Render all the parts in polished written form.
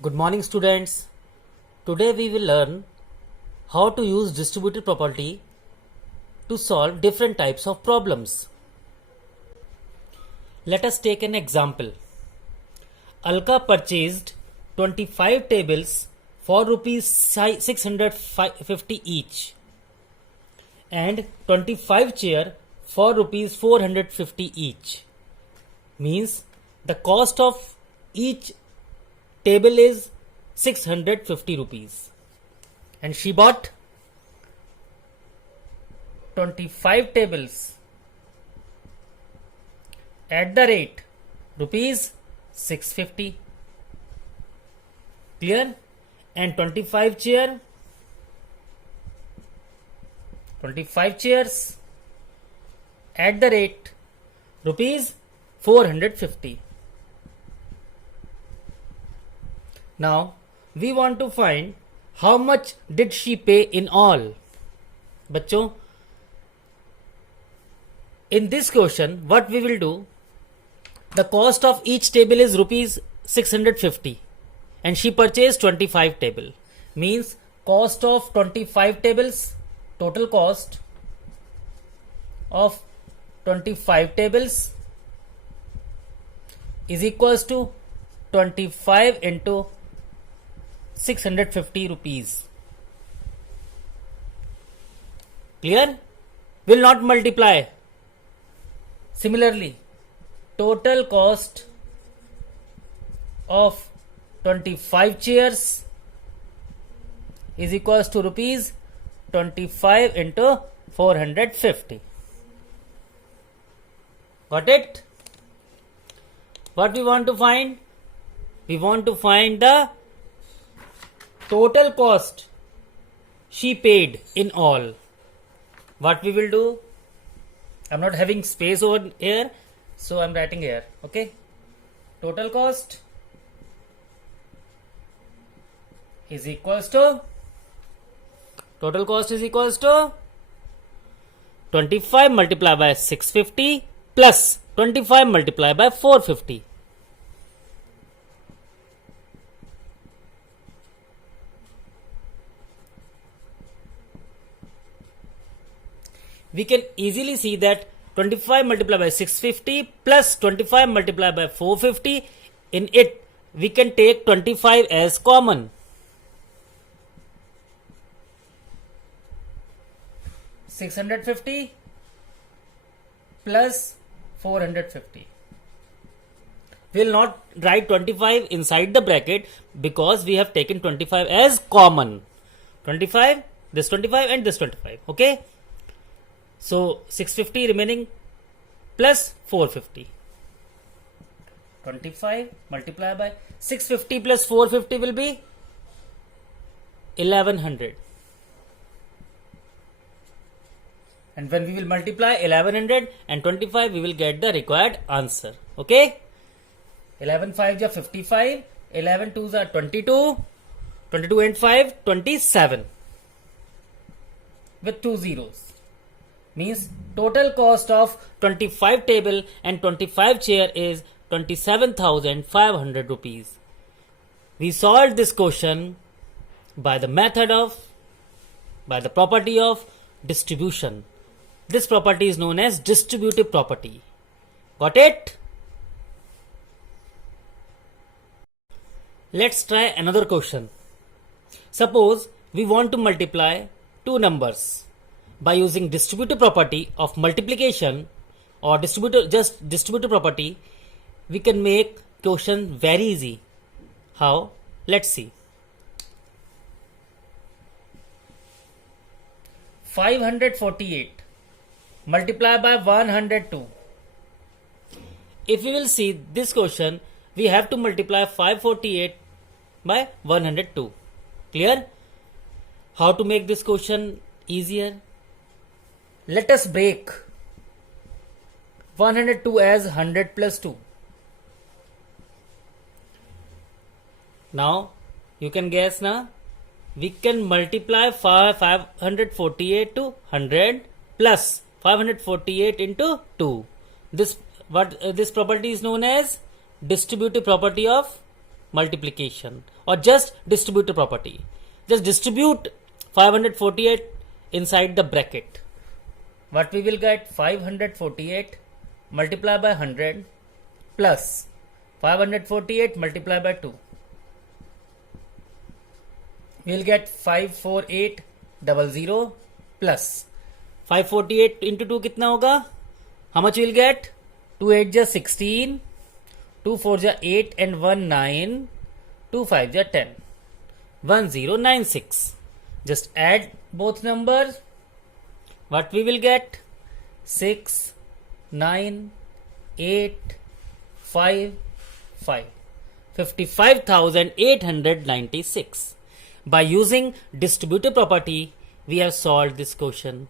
Good morning, students. Today we will learn how to use distributive property to solve different types of problems. Let us take an example. Alka purchased 25 tables for rupees 650 each and 25 chair for rupees 450 each. Means the cost of each table is 650 rupees and she bought 25 tables at the rate rupees 650. Clear? And 25 chairs at the rate rupees 450. Now we want to find how much did she pay in all. बच्चों, in this question what we will do, the cost of each table is rupees 650 and she purchased 25 table. Means cost of 25 tables, total cost of 25 tables is equals to 25 into 650 rupees. Clear? Will not multiply. Similarly, total cost of 25 chairs is equals to rupees 25 into 450. Got it? What we want to find? We want to find the total cost she paid in all. What we will do? I'm not having space over here, so I'm writing here. Okay. Total cost is equals to 25 multiplied by 650 plus 25 multiplied by 450. We can easily see that 25 multiplied by 650 plus 25 multiplied by 450, in it we can take 25 as common. 650 plus 450. We will not write 25 inside the bracket because we have taken 25 as common. 25, this 25 and this 25. Okay. So 650 remaining plus 450. 25 multiplied by 650 plus 450 will be 1100. And when we will multiply 1100 and 25, we will get the required answer. Okay? 11 5s are 55, 11 2s are 22, 22 and 5, 27 with 2 zeros. Means total cost of 25 table and 25 chair is 27,500 rupees. We solved this question by the property of distribution. This property is known as distributive property. Got it? Let's try another question. Suppose we want to multiply two numbers. By using distributive property of multiplication or distributive property, we can make question very easy. How? Let's see. 548 multiplied by 102. If we will see this question, we have to multiply 548 by 102. Clear? How to make this question easier? Let us break 102 as 100 plus 2. Now you can guess now. We can multiply 548 to 100 plus 548 into 2. This property is known as distributive property of multiplication or just distributive property. Just distribute 548 inside the bracket. What we will get? 548 multiplied by 100 plus 548 multiplied by 2. We will get 54800 plus 548 into 2 कितना होगा? How much we will get? 2 8 जा 16, 2 4 जा 8 and 1 9, 2 5 जा 10, 1096. Just add both numbers. What we will get? 6 9 8 5 5, 55,896. By using distributive property, we have solved this question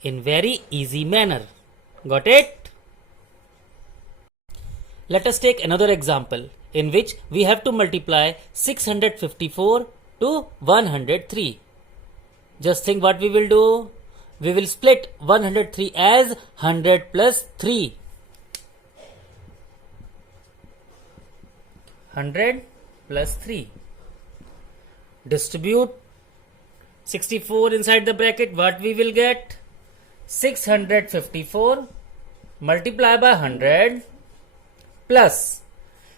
in very easy manner. Got it? Let us take another example in which we have to multiply 654 to 103. Just think what we will do. We will split 103 as 100 plus 3. 100 plus 3. Distribute 64 inside the bracket. What we will get? 654 multiply by 100 plus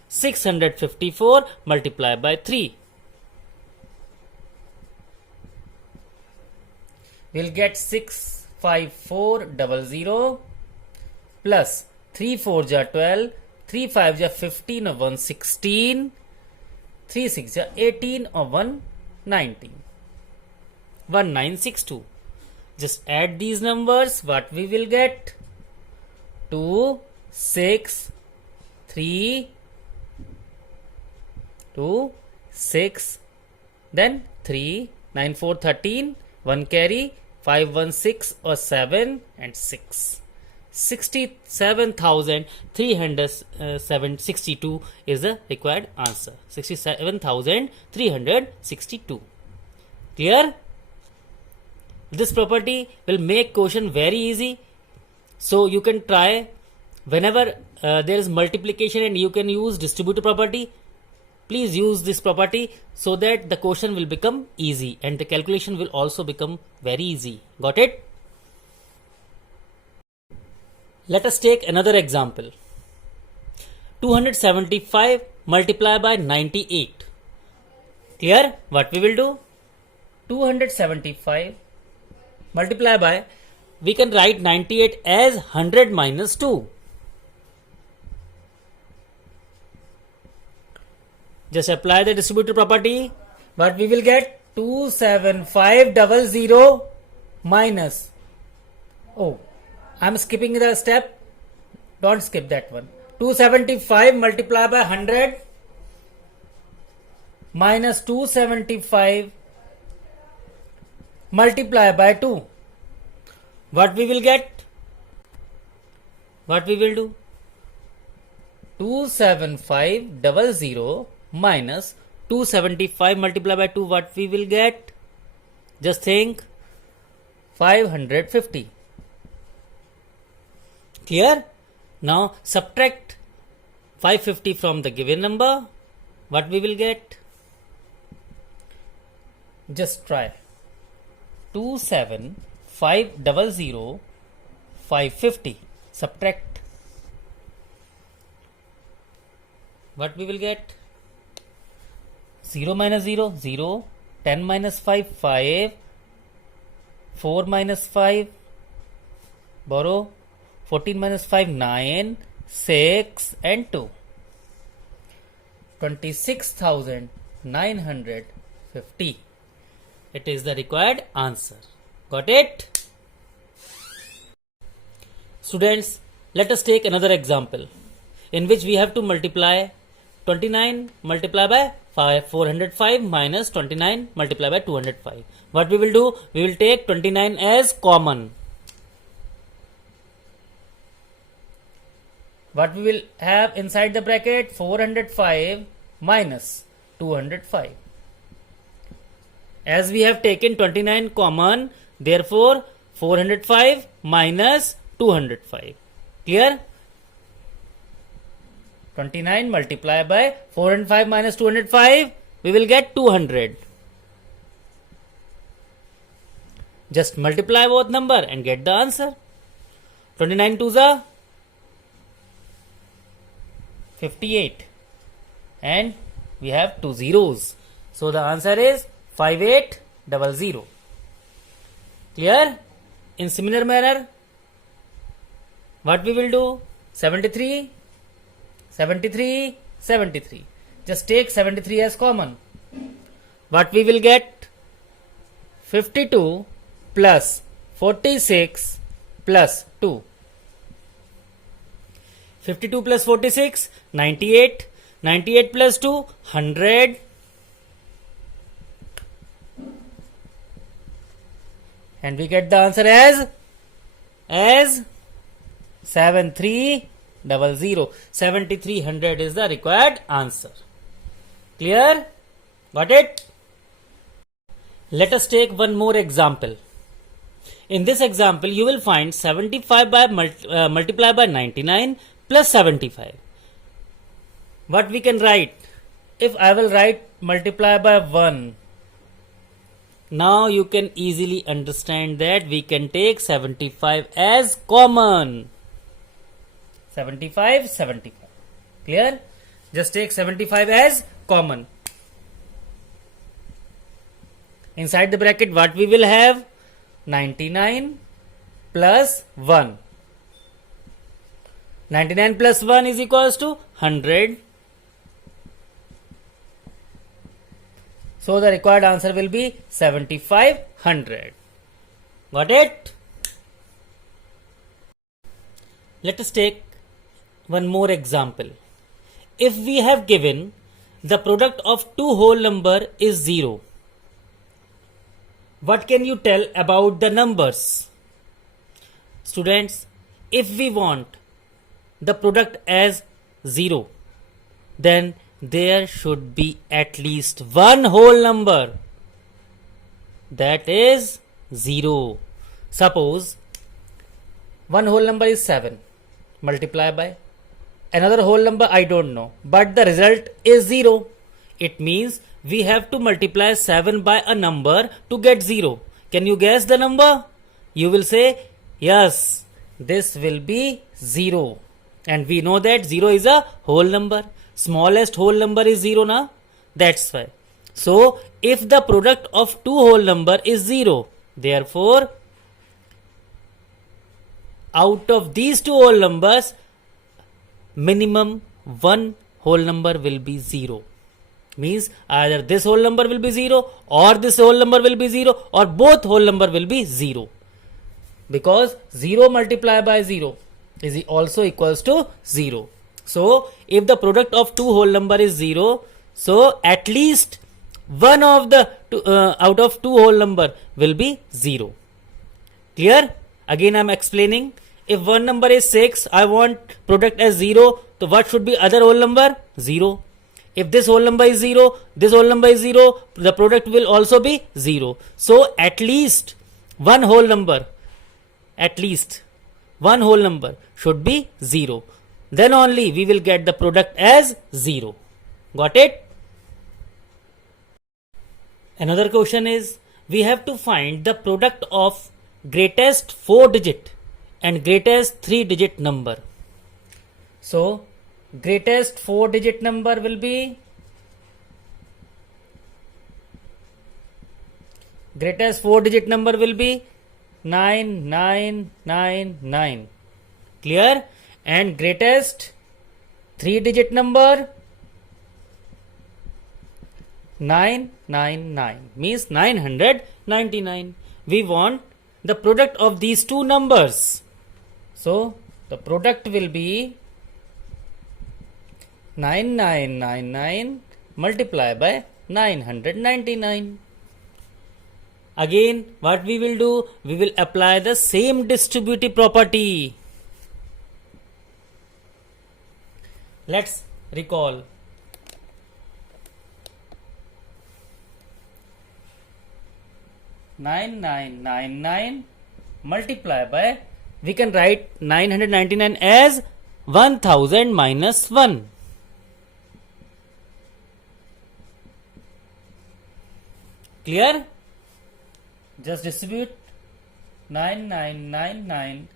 654 multiply by 3. We'll get 65400 plus 3 4 ja 12, 3 5 ja 15 or 1 16, 3 6 ja 18 or 1 19, 1962. Just add these numbers. What we will get? 2 6 3 2 6 then 3 9 4 13, 1 carry, 5 1 6 or 7 and 6. 67,362 is the required answer. 67,362. Clear? This property will make question very easy. So you can try whenever there is multiplication and you can use distributive property. Please use this property so that the question will become easy and the calculation will also become very easy. Got it? Let us take another example. 275 multiplied by 98. Clear? What we will do? 275 multiply by, we can write 98 as 100 minus 2. Just apply the distributive property. What we will get? 27500 minus. Oh, I'm skipping the step. Don't skip that one. 275 multiplied by 100 minus 275 multiply by 2. What we will get? What we will do? 27500 minus 275 multiply by 2. What we will get? Just think. 550. Clear? Now subtract 550 from the given number. What we will get? Just try. 27500 550. Subtract. What we will get? 0 minus 0, 0. 10 minus 5, 5. 4 minus 5, borrow. 14 minus 5, 9. 6 and 2. 26,950. It is the required answer. Got it? Students, let us take another example in which we have to multiply 29 multiply by 405 minus 29 multiply by 205. What we will do? We will take 29 as common. What we will have inside the bracket? 405 minus 205. As we have taken 29 common, therefore 405 minus 205. Clear? 29 multiply by 4 and 5 minus 205, we will get 200. Just multiply both number and get the answer. 29 twos are 58 and we have two zeros. So the answer is 5800. Clear? In similar manner, what we will do? 73, 73, 73. Just take 73 as common. What we will get? 52 plus 46 plus 2. 52 plus 46, 98. 98 plus 2, 100. And we get the answer as 7300. 7300 is the required answer. Clear? Got it? Let us take one more example. In this example, you will find 75 by multiply by 99 plus 75. What we can write? If I will write multiply by 1, now you can easily understand that we can take 75 as common. 75, 75. Clear? Just take 75 as common. Inside the bracket, what we will have? 99 plus 1. 99 plus 1 is equals to 100. So the required answer will be 7500. Got it? Let us take one more example. If we have given the product of two whole number is 0, what can you tell about the numbers? Students, if we want the product as 0, then there should be at least one whole number that is 0. Suppose one whole number is 7. Multiply by another whole number I don't know, but the result is 0. It means we have to multiply 7 by a number to get 0. Can you guess the number? You will say, yes, this will be 0. And we know that 0 is a whole number. Smallest whole number is 0 na? That's why. So, if the product of two whole number is 0, therefore, out of these two whole numbers, minimum one whole number will be 0. Means either this whole number will be 0 or this whole number will be 0 or both whole number will be 0. Because 0 multiplied by 0 is also equals to 0. So, if the product of two whole number is 0, so at least one of the out of two whole number will be 0. Clear? Again I am explaining. If one number is 6, I want product as 0, so what should be other whole number? 0. If this whole number is 0, this whole number is 0, the product will also be 0. So, at least one whole number should be 0. Then only we will get the product as 0. Got it? Another question is, we have to find the product of greatest 4 digit and greatest 3 digit number. So, greatest 4 digit number will be 9999. Clear? And greatest 3 digit number 999 means 999. We want the product of these two numbers. So the product will be 9999 multiplied by 999. Again, what we will do? We will apply the same distributive property. Let's recall. (9999) multiplied by, we can write 999 as 1000 minus 1. Clear? Just distribute 9999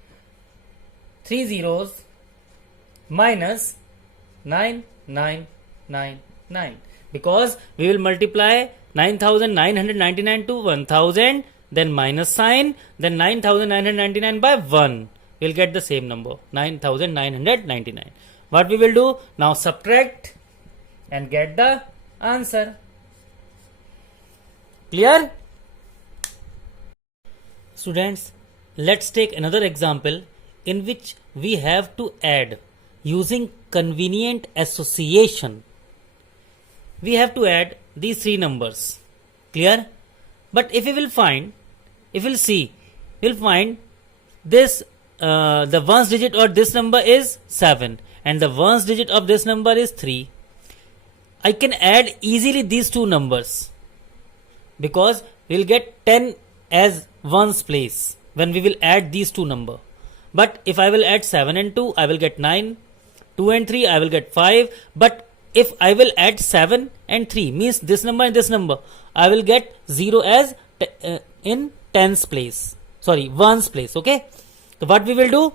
3 zeros minus 9999, because we will multiply 9999 to 1000, then minus sign, then 9999 by 1. We'll get the same number, 9999. What we will do now, subtract and get the answer. Clear? Students, let's take another example in which we have to add using convenient association. We have to add these three numbers. Clear? But if we will find, we'll find this, the ones digit of this number is 7 and the ones digit of this number is 3. I can add easily these two numbers because we'll get 10 as ones place when we will add these two number. But if I will add 7 and 2, I will get 9. 2 and 3, I will get 5. But if I will add 7 and 3, means this number and this number, I will get 0 as in tens place. Sorry, ones place. Okay. So what we will do?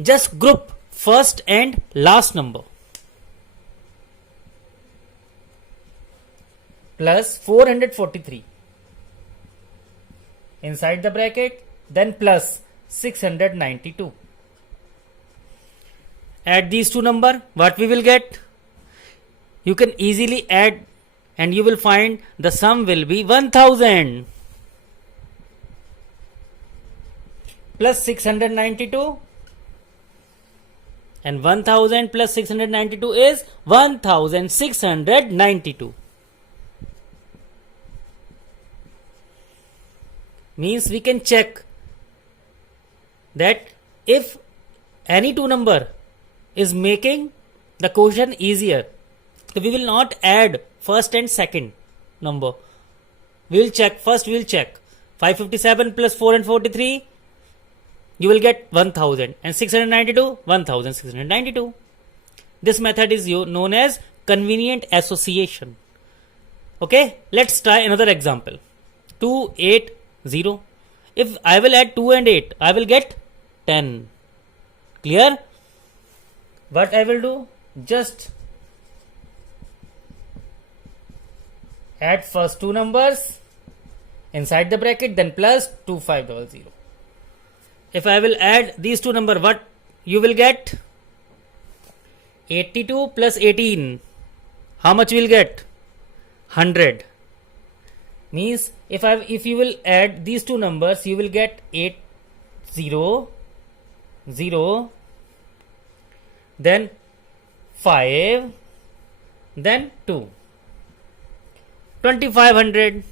Just group first and last number. Plus 443 inside the bracket, then plus 692. Add these two number, what we will get? You can easily add and you will find the sum will be 1000 plus 692, and 1000 plus 692 is 1692. Means we can check that if any two number is making the quotient easier, so we will not add first and second number. We will check, first we will check 557 plus 443, you will get 1000, and 692, 1692. This method is known as convenient association. Okay, let's try another example. 280. If I will add 2 and 8, I will get 10. Clear? What I will do? Just add first two numbers inside the bracket, then plus 2500. If I will add these two numbers, what you will get? 82 plus 18. How much will get? 100. Means if you will add these two numbers, you will get 80, 0, then 5, then 2. 2500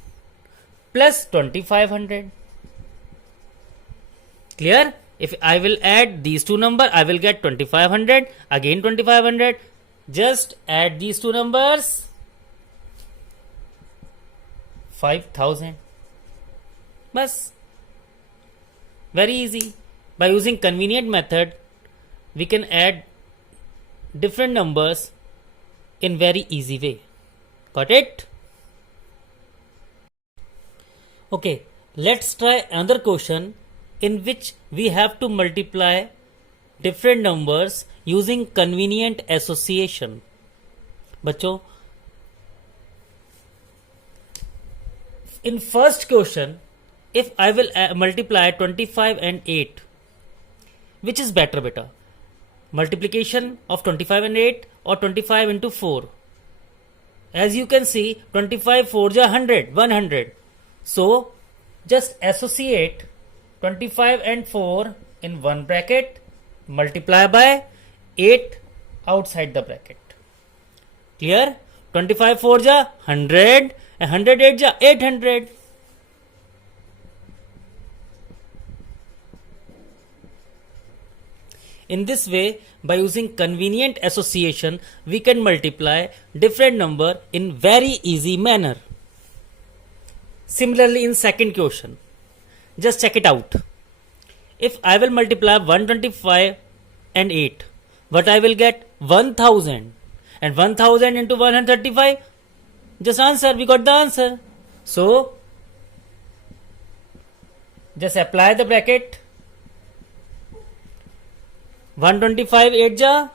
plus 2500. Clear? If I will add these two numbers, I will get 2500, again 2500. Just add these two numbers, 5000. Bas. Very easy. By using convenient method, we can add different numbers in very easy way. Got it? Okay, let's try another question in which we have to multiply different numbers using convenient association. बच्चों, in first question, if I will multiply 25 and 8, which is better beta? Multiplication of 25 and 8 or 25 into 4? As you can see, 25 4 ja 100. So, just associate 25 and 4 in one bracket, multiply by 8 outside the bracket. Clear? 25 4 ja 100 and 108 ja 800. In this way, by using convenient association, we can multiply different number in very easy manner. Similarly, in second question, just check it out. If I will multiply 125 and 8, what I will get? 1000. And 1000 into 135, just answer, we got the answer. So just apply the bracket. 125 8 ja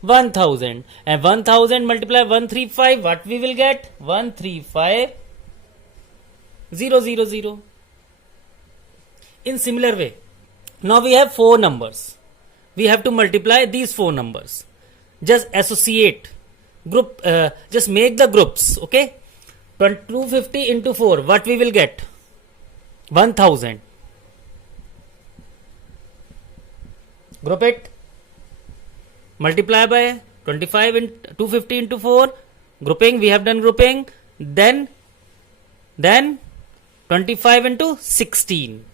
1000, and 1000 multiply 135, what we will get? 135000. In similar way, now we have 4 numbers. We have to multiply these 4 numbers. Just associate group, just make the groups. Okay, 250 into 4, what we will get? 1000. Group it, multiply by 25 and 250 into 4, grouping, we have done grouping, then 25 into 16.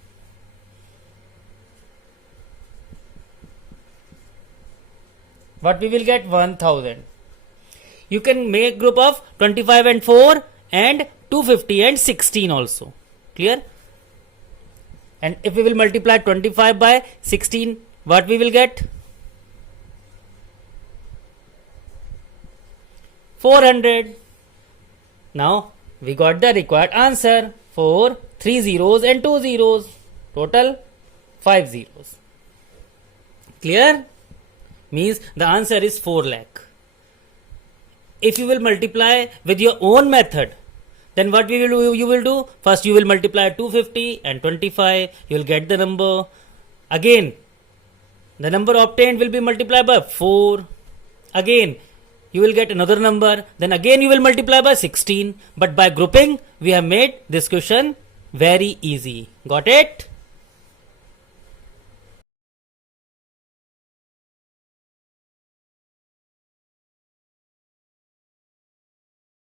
What we will get? 1000. You can make group of 25 and 4 and 250 and 16 also. Clear? And if we will multiply 25 by 16, what we will get? 400. Now we got the required answer. 4, 3 zeros and 2 zeros. Total 5 zeros. Clear? Means the answer is 4 lakh. If you will multiply with your own method, then what you will do? First you will multiply 250 and 25. You will get the number. Again, the number obtained will be multiplied by 4. Again, you will get another number. Then again you will multiply by 16. But by grouping, we have made this question very easy. Got it?